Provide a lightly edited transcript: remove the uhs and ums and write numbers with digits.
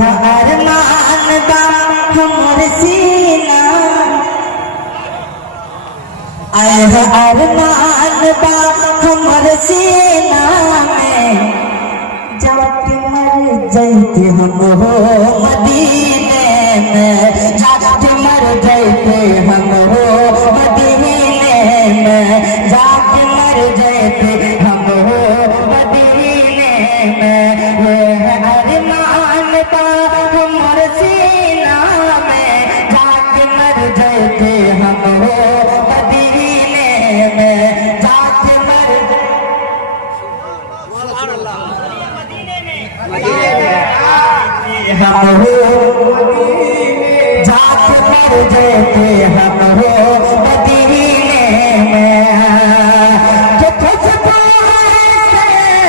अरमान बा हमर सीना अरमान बा हमर सीना में जाके मर जैते हम हो मदीने में जाके मर जैते हम हो मदीने में जाके मर जैते हम हो मदीने में अरमान बा हमर सीना में जाके मर जैते हम हो मदीने में जाके मर हम हो जाके मर जैते हम हो